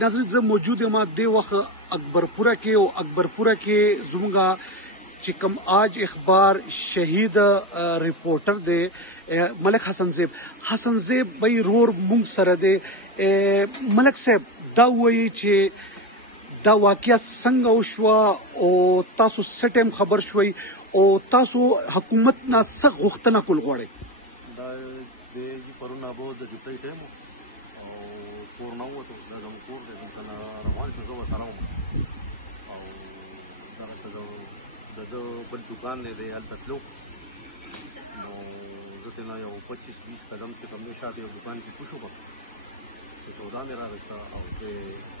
ناظرین زه موجود یم دې وخت اکبرپوره کې او اکبرپوره کې زموږ چې کوم آج اخبار شهید ریپورټر دی ملک حسن زیب بای رور مونږ سره دی. ملک صاحب دا وایي چې دا واقعه څنګه وشوه او تاسو څه ټایم خبر شوئ او تاسو حکومت نه څه غوښتنه کول غواړئ؟ دا د پرون ابو د ډیپټي ټایم او کور نه ووتو دا زموږ کور دی دلته نه روان شو زه ورسره وم او دغلته د ده بل دوکان دی دی هلته تلو نو زه ترې نه یو 25-20 قدم چې کوم دی شاته یو دوکان کې کوشو به چې سودا مې راغېسته او پرې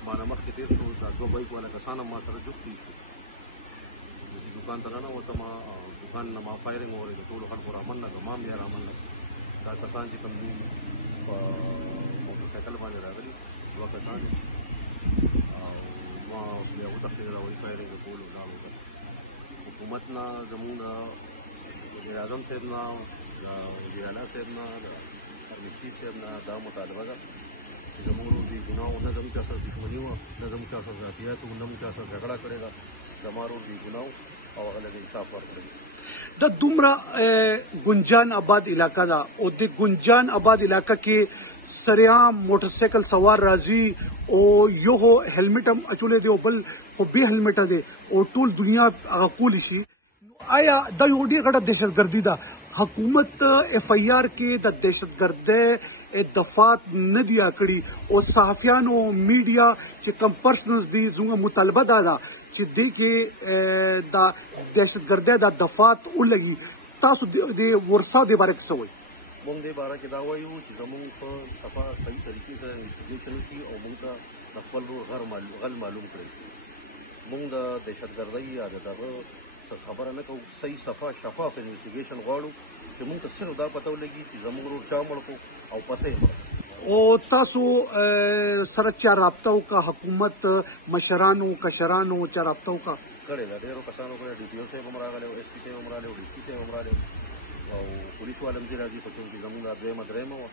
ما نه مخکې تېر شو دا 2 بایک والا کسان هم ما سره جفت تېر شو. زه چې دوکان ته راننوتم او دوکان نه ما فایرنګ واورېد د ټولو خلکو رامن لګه ما هم بیا رامن لګه دا کسان چې کوم دي په موټرسایکل باندې راغلي 2 کسان او ما بیا وتښتېدل او فایرنګ یې کولو لاړو ته حکومت نه زموږ نه وزیر اعظم صاحب نه وزیر اعلی صاحب نه پرمیر شیر صاحب نه دا مطالبه ده چې زموږ ورور بې ګناه و نه زموږ چا سره دښمني وه نه زموږ چا سره ذاتیات و نه موږ چا سره جګړه کړې ده زما ورور بې ګناه او هغه له انصاف ورکړی. دا دومره ګنجان آباد علاقه ده او د ګنجان آباد علاقه کې سریعام موټرسایکل سوار راځي او یو هلمټ هم اچولی دی او بل خو بې هلمټه دی او ټول دنیا هغه کولی شي. آیا دا یو ډېره غټه دهشتګردي ده؟ حکومت اف آی آر کې د دهشتګردۍ دفات نه دی کړي او صحافیانو میډیا چې کم پرسنز دي زموږ مطالبه دا ده چې دې کې د دهشتګردۍ د دفات ولګي. تاسو د ورسا د باره کې څه وایي؟ موږ دې باره کې دا وایو چې زموږ په صفا صحیح طریقې سره انویسټیګیشن وشي او موږ ته د خپل ورور غل معلوم کړي. موږ د دهشتګردۍ یا د دغه خبره نه کوو، صحیح شفاف انویسټیګیشن غواړو چې موږ ته صرف دا پته ولګي چې زموږ ورور چا مړ کړو او پسې یې مړ. او تاسو سره چا رابطه وکړه؟ حکومت مشرانو کشرانو چا رابطه وکړه؟ کړې ده، ډېرو کسانو کړې. ډي پي او صاحب هم راغلی او ایس پي صاحب هم راغلی او ډي سي صاحب هم راغلی او پولیس والا هم دې راځي په چونکې زموږ دا درېیمه وه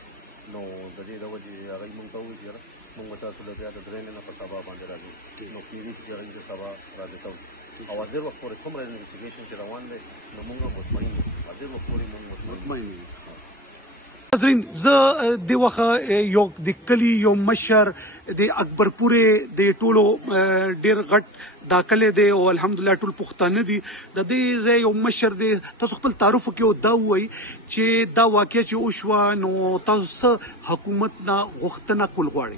نو د دې د وجې هغوی موږ ته ووایي چې یاره موږ به تاسو له بیا د درېیمې نه په سبا باندې راځو نو کېدای شي چې هغوی د سبا رابطه وکړي او حاضر وخت پورې څومره انویسټیګیشن چې روان دی نو موږ هم مطمئن یو، حاضر وخت پورې موږ مطمئن یو. ناظرین زه د وخت یو د کلي یو مشر د اکبرپورې د ټولو ډېر غټ دا کلی دی او الحمدلله ټول پښتانه دي. د دې ځای یو مشر دی، تاسو خپل تعارف وکړئ او دا ووایئ چې دا واقعه چې وشوه نو تاسو څه حکومت نه غوښتنه کول غواړئ؟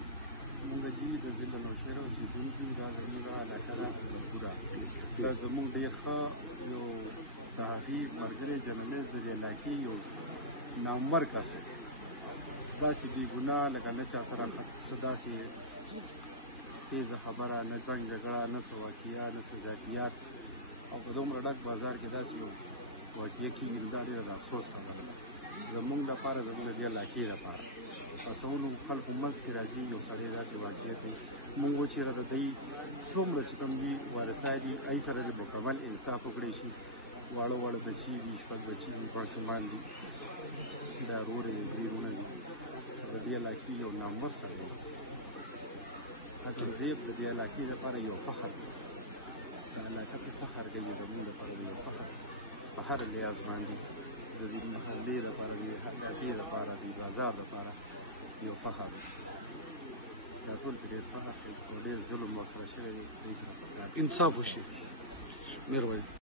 موږ چې د ضلع نوشهره اوسېدونکي دا زموږ علاقه ده اکبرپوره. دا زموږ ډېر ښه یو صحافي ملګری جرنلیست د دې علاقې یو نامور کس دی. داسې بې ګناه لکه نه چا سره څه داسې تیزه خبره، نه جنګ جګړه، نه څه واقعه، نه څه ذاتیات او په دومره ډک بازار کې داسې یو واقعه کېږي نو دا ډېره د افسوس خبره ده زموږ لپاره، زموږ د دې علاقې لپاره. پسونو خلکو منځ کې راځي یو سړی داسې واقعه کوي. موږ و چېرې د دوی څومره چې کوم دي وارثان دي هغوی سره د مکمل انصاف وکړی شي. واړه واړه بچي دي، 6 بچي دي، ماشومان دي، دا ورور یې 3 وروڼه دي. د دې علاقې یو نامور سړی دی. حسن زیب د دې علاقې لپاره یو فخر دی. دا علاقه پرې فخر کوي، زموږ لپاره یو په هر لحاظ باندې د دې محلې لپاره، د علاقې لپاره، د بازار لپاره یو فخر دی. دا ټول پرې ډېر فخر کوي او ډېر ظلم ورسره شوی دی. انصاف وشي. مهرباني.